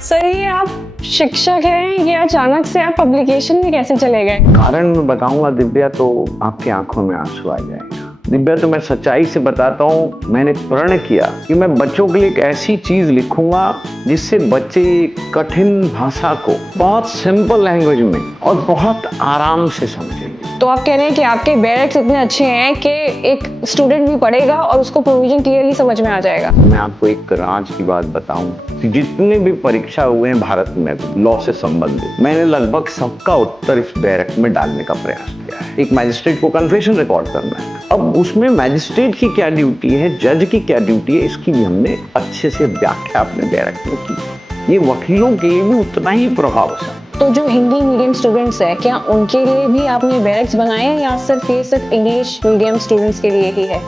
Sir ये आप शिक्षक हैं, ये अचानक से आप पब्लिकेशन में कैसे चले गए? कारण मैं बताऊंगा दिव्या तो आपकी आंखों में आंसू आ जाएगा। दिव्या तो मैं सच्चाई से बताता हूँ, मैंने प्रण किया कि मैं बच्चों के लिए एक ऐसी चीज लिखूंगा जिससे बच्चे कठिन भाषा को बहुत सिंपल लैंग्वेज में और बहुत आराम से समझेंगे। तो आप कह रहे हैं कि आपके बैरक्स इतने अच्छे हैं कि एक स्टूडेंट भी पढ़ेगा और उसको प्रोविजन क्लियरली समझ में आ जाएगा। मैं आपको एक राज की बात बताऊं कि जितने भी परीक्षा हुए हैं भारत में लॉ से संबंधित, मैंने लगभग सबका उत्तर इस बैरक में डालने का प्रयास किया है। एक मैजिस्ट्रेट को कन्फेशन रिकॉर्ड करना है, अब उसमें मैजिस्ट्रेट की क्या ड्यूटी है, जज की क्या ड्यूटी है, इसकी भी हमने अच्छे से व्याख्या अपने बैरक में की। ये वकीलों के लिए भी उतना ही प्रभावशाली। तो जो हिंदी मीडियम स्टूडेंट्स हैं, क्या उनके लिए भी आपने बैरक्स बनाए हैं या सिर्फ इंग्लिश मीडियम स्टूडेंट्स के लिए ही है?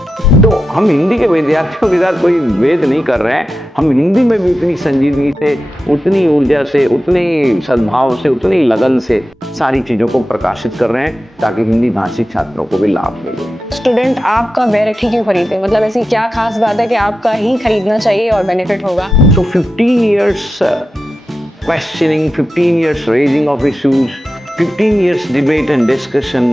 तो हम हिंदी के विद्यार्थियों के साथ कोई भेद नहीं कर रहे हैं। हम हिंदी में भी उतनी संजीदगी से, उतनी ऊर्जा से, उतनी सद्भाव से, उतनी लगन से सारी चीजों को प्रकाशित कर रहे हैं ताकि हिंदी भाषी छात्रों को भी लाभ मिले। स्टूडेंट आपका बैरक ही क्यों खरीदे? मतलब ऐसी क्या खास बात है कि आपका ही खरीदना चाहिए और बेनिफिट होगा? So 15 years questioning, 15 years raising of issues, 15 years debate and discussion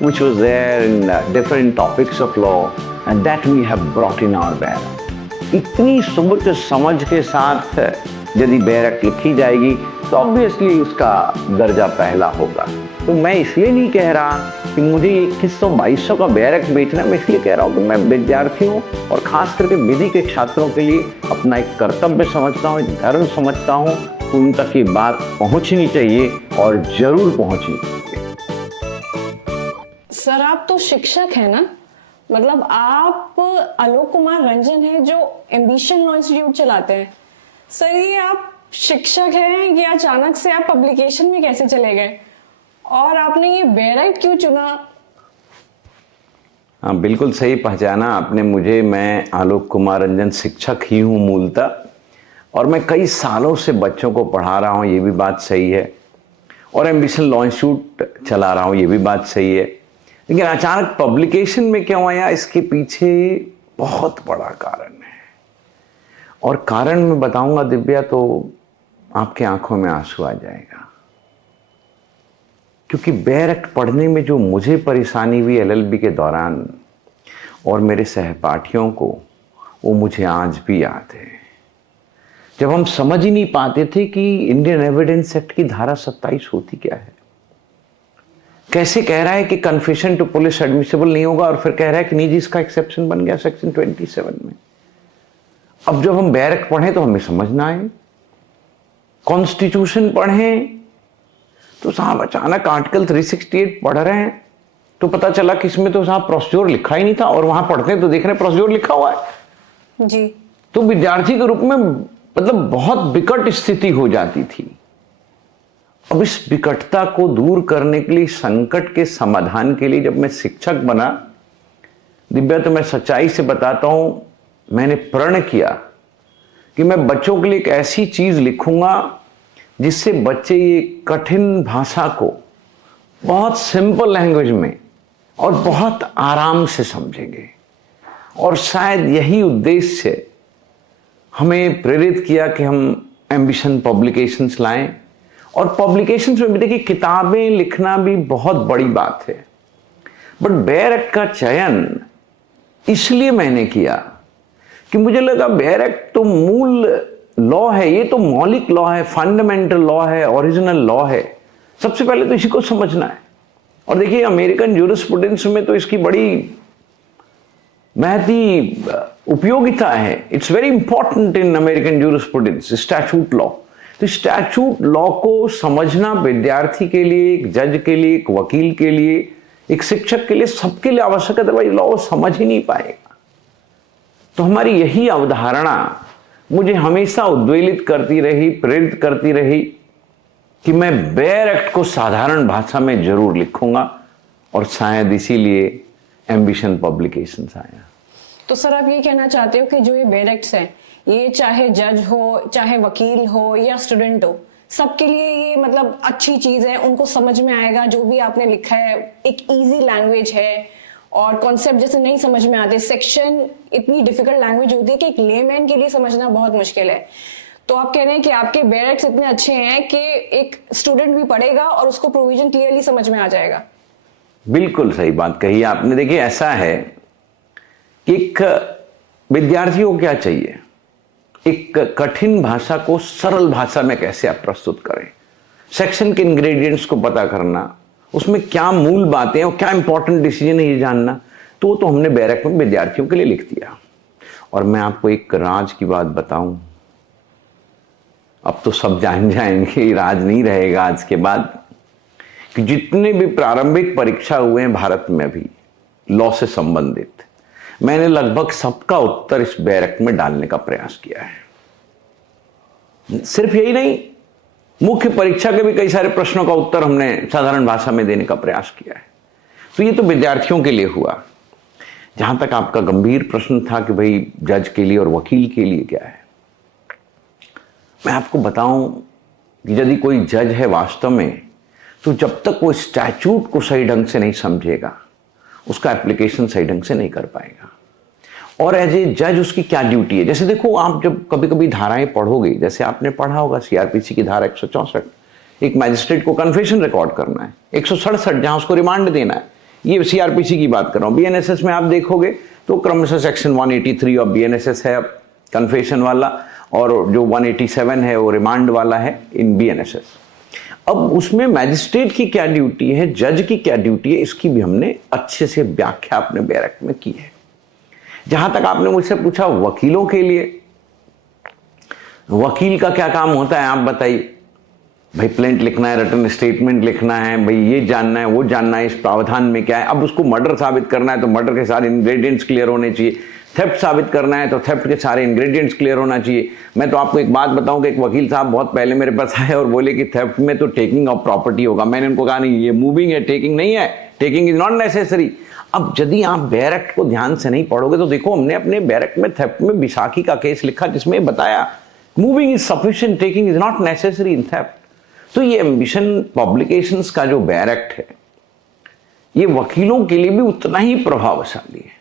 which was there in different topics of law, and that we have brought in our barrack. इतनी सोच समझ के साथ यदि बैरक लिखी जाएगी तो ऑब्वियसली उसका दर्जा पहला होगा। तो मैं इसलिए नहीं कह रहा कि मुझे 2100-2200 का बैरक बेचना, मैं इसलिए कह रहा हूँ कि मैं विद्यार्थियों और खास करके विधि के छात्रों के लिए अपना एक कर्तव्य समझता हूँ, एक धर्म समझता हूँ। उन तक ये बात पहुंचनी चाहिए और जरूर पहुंचनी चाहिए। सर आप तो शिक्षक हैं ना, मतलब आप आलोक कुमार रंजन हैं जो एम्बिशन लॉ इंस्टीट्यूट चलाते हैं। सर ये आप शिक्षक हैं, ये अचानक से आप पब्लिकेशन में कैसे चले गए और आपने ये बैरक क्यों चुना? हाँ, बिल्कुल सही पहचाना आपने मुझे। मैं आलोक कुमार रंजन शिक्षक ही हूँ मूलतः, और मैं कई सालों से बच्चों को पढ़ा रहा हूँ, ये भी बात सही है, और एम्बिशन लॉ इंस्टीट्यूट चला रहा हूँ, ये भी बात सही है। लेकिन अचानक पब्लिकेशन में क्यों आया, इसके पीछे बहुत बड़ा कारण है, और कारण मैं बताऊंगा दिव्या तो आपके आंखों में आंसू आ जाएगा। क्योंकि बैरक पढ़ने में जो मुझे परेशानी हुई एलएलबी के दौरान और मेरे सहपाठियों को, वो मुझे आज भी याद है। जब हम समझ ही नहीं पाते थे कि इंडियन एविडेंस एक्ट की धारा 27 होती क्या है, कैसे कह रहा है कि कन्फेशन टू पुलिस एडमिसिबल नहीं होगा और फिर कह रहा है कि नहीं जी इसका एक्सेप्शन बन गया सेक्शन 27 में। अब जब हम बैरक पढ़े तो हमें समझ ना आए, कॉन्स्टिट्यूशन पढ़े तो साहब अचानक आर्टिकल 368 पढ़ रहे हैं तो पता चला कि इसमें तो साहब प्रोसीजर लिखा ही नहीं था, और वहां पढ़ते तो देख रहे प्रोसीजर लिखा हुआ है जी। तो विद्यार्थी के रूप में मतलब बहुत विकट स्थिति हो जाती थी। अब इस विकटता को दूर करने के लिए, संकट के समाधान के लिए जब मैं शिक्षक बना दिव्या, तो मैं सच्चाई से बताता हूं, मैंने प्रण किया कि मैं बच्चों के लिए एक ऐसी चीज लिखूंगा जिससे बच्चे ये कठिन भाषा को बहुत सिंपल लैंग्वेज में और बहुत आराम से समझेंगे। और शायद यही उद्देश्य हमें प्रेरित किया कि हम एम्बिशन पब्लिकेशंस लाएं। और पब्लिकेशंस में भी देखिए, किताबें लिखना भी बहुत बड़ी बात है, बट बैरक का चयन इसलिए मैंने किया कि मुझे लगा बैरक तो मूल लॉ है, ये तो मौलिक लॉ है, फंडामेंटल लॉ है, ओरिजिनल लॉ है। सबसे पहले तो इसी को समझना है। और देखिए अमेरिकन ज्यूरिस्प्रूडेंस में तो इसकी बड़ी महती उपयोगिता है। It's very important in American jurisprudence, statute law. तो स्टैट्यूट लॉ को समझना विद्यार्थी के लिए, एक जज के लिए, एक वकील के लिए, एक शिक्षक के लिए, सबके लिए आवश्यक है। अदरवाइज लॉ समझ ही नहीं पाएगा। तो हमारी यही अवधारणा मुझे हमेशा उद्वेलित करती रही, प्रेरित करती रही कि मैं बैरक को साधारण भाषा में जरूर लिखूंगा, और शायद इसीलिए एम्बिशन पब्लिकेशंस आया। तो सर आप ये कहना चाहते हो कि जो ये बैरक्स हैं, ये चाहे जज हो, चाहे वकील हो या स्टूडेंट हो, सबके लिए ये मतलब अच्छी चीज है, उनको समझ में आएगा जो भी आपने लिखा है, एक इजी लैंग्वेज है, और कॉन्सेप्ट जैसे नहीं समझ में आते, सेक्शन इतनी डिफिकल्ट लैंग्वेज होती है कि एक लेमैन के लिए समझना बहुत मुश्किल है। तो आप कह रहे हैं कि आपके बैरक्स इतने अच्छे हैं कि एक स्टूडेंट भी पढ़ेगा और उसको प्रोविजन क्लियरली समझ में आ जाएगा। बिल्कुल सही बात कही आपने। देखिए ऐसा है कि एक विद्यार्थी को क्या चाहिए, एक कठिन भाषा को सरल भाषा में कैसे आप प्रस्तुत करें, सेक्शन के इंग्रेडिएंट्स को पता करना, उसमें क्या मूल बातें और क्या इंपॉर्टेंट डिसीजन है ये जानना, तो हमने बैरक में विद्यार्थियों के लिए लिख दिया। और मैं आपको एक राज की बात बताऊं, अब तो सब जान जाएंगे, राज नहीं रहेगा आज के बाद, कि जितने भी प्रारंभिक परीक्षा हुए हैं भारत में अभी लॉ से संबंधित, मैंने लगभग सबका उत्तर इस बैरक में डालने का प्रयास किया है। सिर्फ यही नहीं, मुख्य परीक्षा के भी कई सारे प्रश्नों का उत्तर हमने साधारण भाषा में देने का प्रयास किया है। तो ये तो विद्यार्थियों के लिए हुआ। जहां तक आपका गंभीर प्रश्न था कि भाई जज के लिए और वकील के लिए क्या है, मैं आपको बताऊं कि यदि कोई जज है वास्तव में, तो जब तक वो स्टैट्यूट को सही ढंग से नहीं समझेगा, उसका एप्लीकेशन सही ढंग से नहीं कर पाएगा। और एज ए जज उसकी क्या ड्यूटी है, जैसे देखो आप जब कभी कभी धाराएं पढ़ोगे, जैसे आपने पढ़ा होगा सीआरपीसी की धारा 164, एक मैजिस्ट्रेट को कन्फेशन रिकॉर्ड करना है, 167 जहां उसको रिमांड देना है, ये सीआरपीसी की बात कर रहा हूं। बीएनएसएस में आप देखोगे तो क्रमशः सेक्शन 183 ऑफ बीएनएसएस है कन्फेशन वाला, और जो 187 है वो रिमांड वाला है इन बीएनएसएस। अब उसमें मैजिस्ट्रेट की क्या ड्यूटी है, जज की क्या ड्यूटी है, इसकी भी हमने अच्छे से व्याख्या अपने बैरक में की है। जहां तक आपने मुझसे पूछा वकीलों के लिए, वकील का क्या काम होता है आप बताइए। भाई प्लेंट लिखना है, रिटन स्टेटमेंट लिखना है, भाई ये जानना है वो जानना है, इस प्रावधान में क्या है। अब उसको मर्डर साबित करना है तो मर्डर के सारे इंग्रेडिएंट्स क्लियर होने चाहिए, थेफ्ट साबित करना है तो थेफ्ट के सारे इंग्रेडिएंट्स क्लियर होना चाहिए। मैं तो आपको एक बात बताऊं कि एक वकील साहब बहुत पहले मेरे पास आए और बोले कि थेफ्ट में तो टेकिंग ऑफ प्रॉपर्टी होगा। मैंने उनको कहा नहीं, ये मूविंग है, टेकिंग नहीं है, टेकिंग इज नॉट नेसेसरी। अब यदि आप बैरक को ध्यान से नहीं पढ़ोगे तो देखो हमने अपने बैरक में थेफ्ट में विसाखी का केस लिखा जिसमें बताया moving is sufficient, taking is not necessary in theft. तो ये एम्बिशन पब्लिकेशंस का जो बैरक है ये वकीलों के लिए भी उतना ही प्रभावशाली है।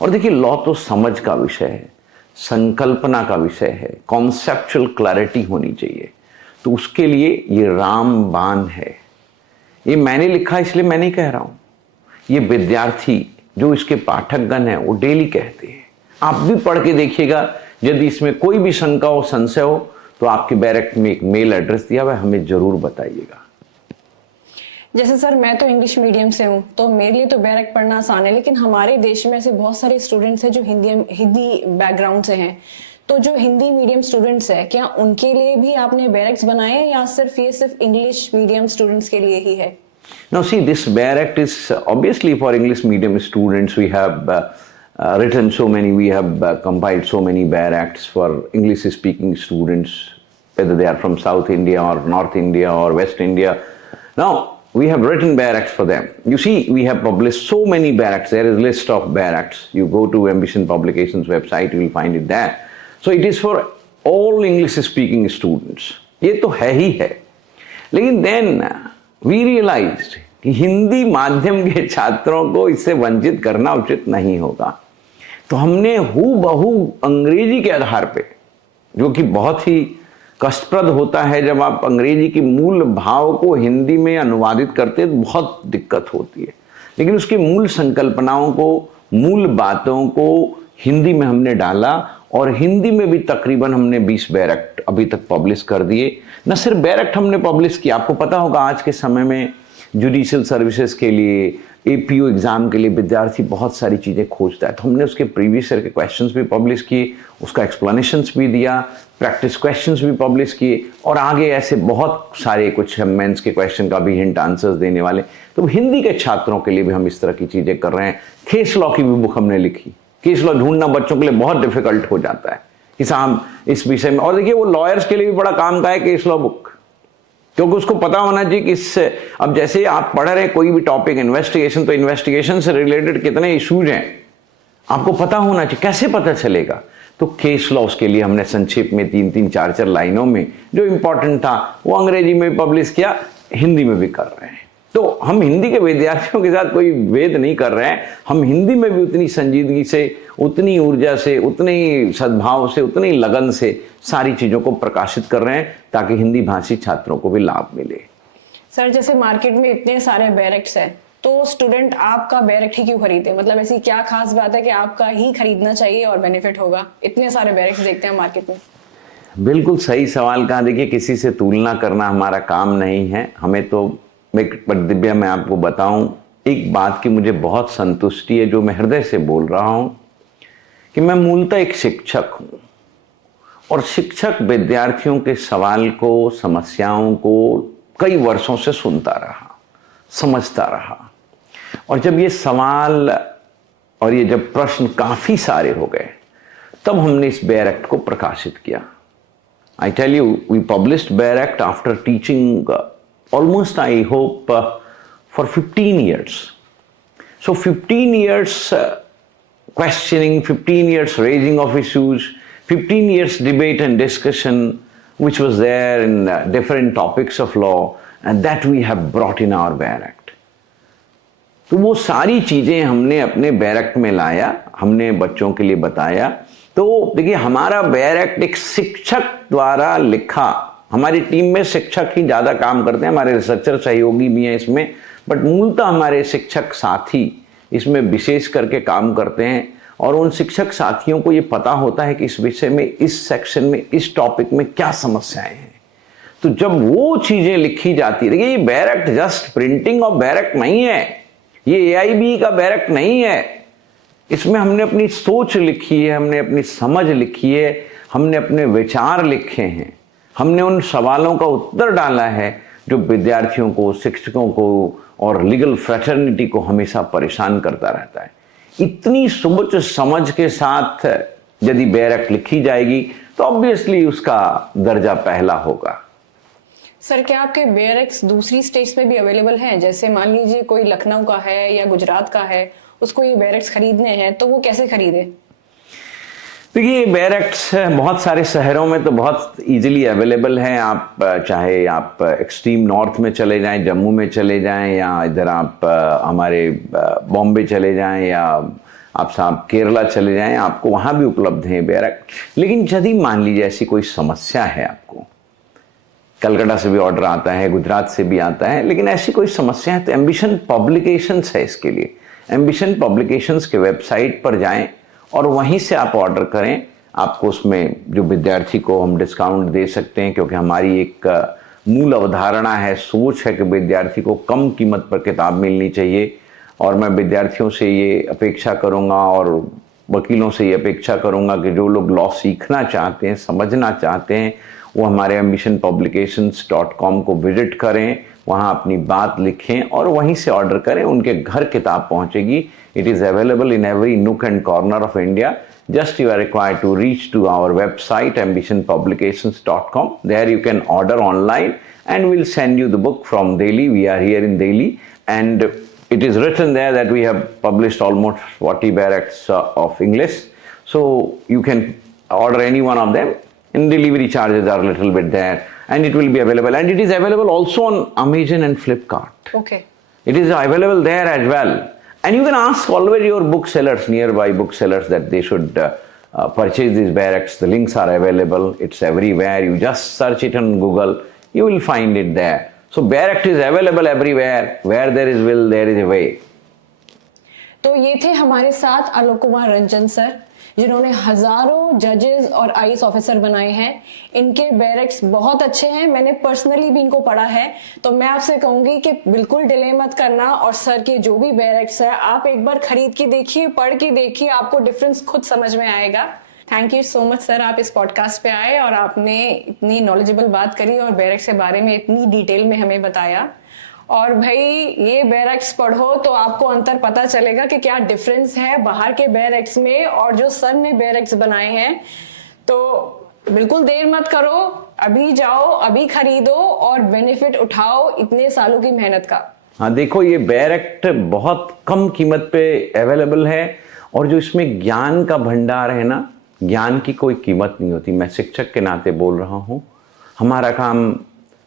और देखिए लॉ तो समझ का विषय है, संकल्पना का विषय है, कॉन्सेप्चुअल क्लैरिटी होनी चाहिए। तो उसके लिए ये रामबाण है। ये मैंने लिखा इसलिए मैं नहीं कह रहा हूं, ये विद्यार्थी जो इसके पाठकगण हैं वो डेली कहते हैं। आप भी पढ़ के देखिएगा, यदि इसमें कोई भी शंका हो, संशय हो, तो आपके बैरक में एक मेल एड्रेस दिया हुआ है, हमें जरूर बताइएगा। जैसे सर मैं तो इंग्लिश मीडियम से हूँ तो मेरे लिए तो बैरक पढ़ना आसान है, लेकिन हमारे देश में ऐसे बहुत सारे स्टूडेंट्स हैं जो हिंदी बैकग्राउंड से हैं। तो जो हिंदी मीडियम स्टूडेंट्स हैं, क्या उनके लिए भी आपने बैरक्स बनाए हैं या सिर्फ इंग्लिश मीडियम स्टूडेंट्स के लिए ही है? Now see, this barrack is obviously for English medium students. We have written so many, we have compiled so many barracks for English speaking students, whether they are from South India or North India or West India. Now, we have written barracks for them. You see, we have published so many barracks. There is a list of barracks. You go to Ambition Publications website, you will find it there. So it is for all English speaking students. ये तो है ही है। लेकिन then we realized कि हिंदी माध्यम के छात्रों को इससे वंचित करना उचित नहीं होगा। तो हमने हूबहू अंग्रेजी के आधार पे, जो कि बहुत ही कष्टप्रद होता है जब आप अंग्रेजी की मूल भाव को हिंदी में अनुवादित करते हैं तो बहुत दिक्कत होती है, लेकिन उसकी मूल संकल्पनाओं को, मूल बातों को हिंदी में हमने डाला और हिंदी में भी तकरीबन हमने 20 बैरक अभी तक पब्लिश कर दिए। न सिर्फ बैरक हमने पब्लिश किया, आपको पता होगा आज के समय में जुडिशियल सर्विसेज के लिए, एपीओ एग्जाम के लिए विद्यार्थी बहुत सारी चीज़ें खोजता है। तो हमने उसके प्रीवियस ईयर के क्वेश्चंस भी पब्लिश किए, उसका एक्सप्लेनेशंस भी दिया, प्रैक्टिस क्वेश्चंस भी पब्लिश किए, और आगे ऐसे बहुत सारे कुछ मेंस के क्वेश्चन का भी हिंट आंसर्स देने वाले। तो हिंदी के छात्रों के लिए भी हम इस तरह की चीज़ें कर रहे हैं। केस लॉ की भी बुक हमने लिखी। केस लॉ ढूंढना बच्चों के लिए बहुत डिफिकल्ट हो जाता है कि साहब इस विषय में, और देखिए वो लॉयर्स के लिए भी बड़ा काम का है केस लॉ बुक, क्योंकि उसको पता होना चाहिए कि इससे, अब जैसे आप पढ़ रहे हैं कोई भी टॉपिक इन्वेस्टिगेशन, तो इन्वेस्टिगेशन से रिलेटेड कितने इश्यूज हैं आपको पता होना चाहिए। कैसे पता चलेगा? तो केस लॉ उसके लिए हमने संक्षेप में 3-3, 4-4 लाइनों में जो इंपॉर्टेंट था वो अंग्रेजी में पब्लिश किया, हिंदी में भी कर रहे हैं। तो हम हिंदी के विद्यार्थियों के साथ कोई भेद नहीं कर रहे हैं, हम हिंदी में भी उतनी संजीदगी से, उतनी ऊर्जा से, उतने ही सद्भाव से, उतनी लगन से सारी चीजों को प्रकाशित कर रहे हैं ताकि हिंदी भाषी छात्रों को भी लाभ मिले। सर जैसे मार्केट में इतने सारे बैरेक्ट्स हैं तो स्टूडेंट आपका बैरेक्ट ही क्यों खरीदे? मतलब ऐसी क्या खास बात है कि आपका ही खरीदना चाहिए और बेनिफिट होगा? इतने सारे बैरेक्ट्स देखते हैं मार्केट में। बिल्कुल सही सवाल कहा। देखिए, किसी से तुलना करना हमारा काम नहीं है। हमें तो दिव्या, मैं आपको बताऊं एक बात की मुझे बहुत संतुष्टि है, जो मैं हृदय से बोल रहा हूं, कि मैं मूलतः एक शिक्षक हूं और शिक्षक विद्यार्थियों के सवाल को, समस्याओं को कई वर्षों से सुनता रहा, समझता रहा। और जब ये सवाल और ये जब प्रश्न काफी सारे हो गए, तब हमने इस बैरेक्ट को प्रकाशित किया। I tell you, we published Bayreact after teaching almost, I hope, for 15 years. So 15 years questioning, 15 years raising of issues, 15 years debate and discussion, which was there in different topics of law, and that we have brought in our Bayreact. तो वो सारी चीजें हमने अपने बैरेक्ट में लाया, हमने बच्चों के लिए बताया। तो देखिए, हमारा बैरेक्ट एक शिक्षक द्वारा लिखा, हमारी टीम में शिक्षक ही ज्यादा काम करते हैं, हमारे रिसर्चर सहयोगी भी हैं इसमें, बट मूलतः हमारे शिक्षक साथी इसमें विशेष करके काम करते हैं। और उन शिक्षक साथियों को ये पता होता है कि इस विषय में, इस सेक्शन में, इस टॉपिक में क्या समस्याएं हैं। तो जब वो चीजें लिखी जाती है, देखिए ये बैरेक्ट जस्ट प्रिंटिंग ऑफ बैरेक्ट नहीं है, ये AIB का बैरेक्ट नहीं है। इसमें हमने अपनी सोच लिखी है, हमने अपनी समझ लिखी है, हमने अपने विचार लिखे हैं, हमने उन सवालों का उत्तर डाला है जो विद्यार्थियों को, शिक्षकों को और लीगल फ्रेटर्निटी को हमेशा परेशान करता रहता है। इतनी सुबह समझ के साथ यदि बैरेक्ट लिखी जाएगी तो ऑब्वियसली उसका दर्जा पहला होगा। सर क्या आपके बैरेक्ट्स दूसरी स्टेट्स में भी अवेलेबल हैं? जैसे मान लीजिए कोई लखनऊ का है या गुजरात का है, उसको ये बैरेक्ट्स खरीदने हैं तो वो कैसे खरीदे? देखिए, बैरेक्ट्स बहुत सारे शहरों में तो बहुत इजीली अवेलेबल हैं। आप चाहे आप एक्सट्रीम नॉर्थ में चले जाएं, जम्मू में चले जाएं, या इधर आप हमारे बॉम्बे चले जाएं, या आप साहब केरला चले जाएं, आपको वहां भी उपलब्ध हैं बैरेक्ट। लेकिन यदि मान लीजिए ऐसी कोई समस्या है, आपको कलकत्ता से भी ऑर्डर आता है, गुजरात से भी आता है, लेकिन ऐसी कोई समस्या है तो एम्बिशन पब्लिकेशंस है इसके लिए। एम्बिशन पब्लिकेशंस के वेबसाइट पर जाएं और वहीं से आप ऑर्डर करें। आपको उसमें जो विद्यार्थी को हम डिस्काउंट दे सकते हैं, क्योंकि हमारी एक मूल अवधारणा है, सोच है कि विद्यार्थी को कम कीमत पर किताब मिलनी चाहिए। और मैं विद्यार्थियों से ये अपेक्षा करूंगा और वकीलों से ये अपेक्षा करूंगा कि जो लोग लॉ सीखना चाहते हैं, समझना चाहते हैं, वो हमारे ambitionpublications.com को विजिट करें, वहाँ अपनी बात लिखें और वहीं से ऑर्डर करें। उनके घर किताब पहुँचेगी। It is available in every nook and corner of India. Just you are required to reach to our website ambitionpublications.com. There you can order online and we'll send you the book from Delhi. We are here in Delhi, and it is written there that we have published almost 40 Bayreacts of English. So you can order any one of them, and delivery charges are a little bit there, and it will be available. And it is available also on Amazon and Flipkart. Okay. It is available there as well. And you can ask always your booksellers, nearby booksellers, that they should purchase these Bayreacts. The links are available. It's everywhere. You just search it on Google. You will find it there. So Bayreact is available everywhere. Where there is will, there is a way. तो ये थे हमारे साथ Alok Kumar Ranjan sir, जिन्होंने हजारों जजेस और IAS officer बनाए हैं। इनके बैरेक्ट्स बहुत अच्छे हैं, मैंने पर्सनली भी इनको पढ़ा है। तो मैं आपसे कहूंगी कि बिल्कुल डिले मत करना, और सर के जो भी बैरेक्ट्स है आप एक बार खरीद के देखिए, पढ़ के देखिए, आपको डिफरेंस खुद समझ में आएगा। Thank you so much sir, आप इस पॉडकास्ट पे आए और आपने इतनी नॉलेजेबल बात करी और बैरेक्ट्स के बारे में इतनी डिटेल में हमें बताया। और भाई ये बैरेक्ट्स पढ़ो तो आपको अंतर पता चलेगा कि क्या डिफरेंस है बाहर के बैरेक्ट्स में और जो सर ने बैरेक्ट्स बनाए हैं। तो बिल्कुल देर मत करो, अभी जाओ, अभी खरीदो और बेनिफिट उठाओ इतने सालों की मेहनत का। हाँ देखो, ये बैरेक्ट बहुत कम कीमत पे अवेलेबल है, और जो इसमें ज्ञान का भंडार है ना, ज्ञान की कोई कीमत नहीं होती। मैं शिक्षक के नाते बोल रहा हूँ, हमारा काम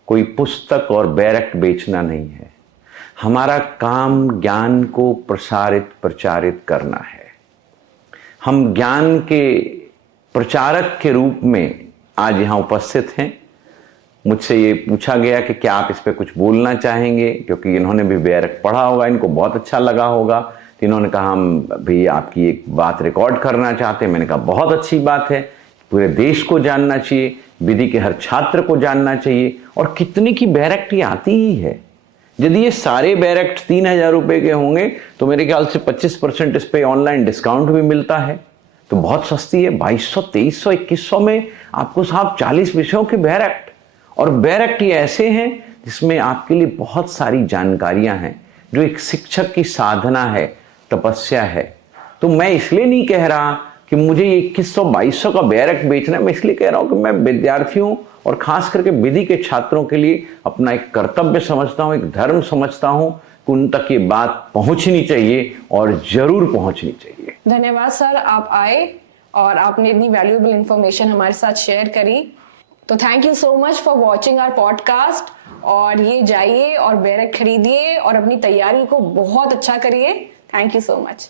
कोई पुस्तक और बैरेक्ट बेचना नहीं है। हमारा काम ज्ञान को प्रसारित प्रचारित करना है। हम ज्ञान के प्रचारक के रूप में आज यहाँ उपस्थित हैं। मुझसे ये पूछा गया कि क्या आप इस पे कुछ बोलना चाहेंगे, क्योंकि इन्होंने भी बैरक पढ़ा होगा, इनको बहुत अच्छा लगा होगा। तो इन्होंने कहा हम भी आपकी एक बात रिकॉर्ड करना चाहते हैं। मैंने कहा बहुत अच्छी बात है, पूरे देश को जानना चाहिए, विधि के हर छात्र को जानना चाहिए। और कितने की बैरक्ट ये आती ही है। यदि ये सारे बैरक्ट 3,000 रुपए के होंगे तो मेरे ख्याल से 25% इस पे ऑनलाइन डिस्काउंट भी मिलता है, तो बहुत सस्ती है। 2200, 2300, 2100 में आपको साहब 40 विषयों के बैरक्ट। और बैरक्ट ये ऐसे हैं जिसमें आपके लिए बहुत सारी जानकारियां हैं, जो एक शिक्षक की साधना है, तपस्या है। तो मैं इसलिए नहीं कह रहा कि मुझे 2100, 2200 का बैरक्ट बेचना है। मैं इसलिए कह रहा हूं कि मैं विद्यार्थियों और खास करके विधि के छात्रों के लिए अपना एक कर्तव्य समझता हूं, एक धर्म समझता हूं कि उन तक ये बात पहुंचनी चाहिए और जरूर पहुंचनी चाहिए। धन्यवाद सर, आप आए और आपने इतनी वैल्यूएबल इंफॉर्मेशन हमारे साथ शेयर करी। तो thank you so much for watching our podcast. और ये जाइए और बैरक खरीदिए और अपनी तैयारी को बहुत अच्छा करिए। Thank you so much.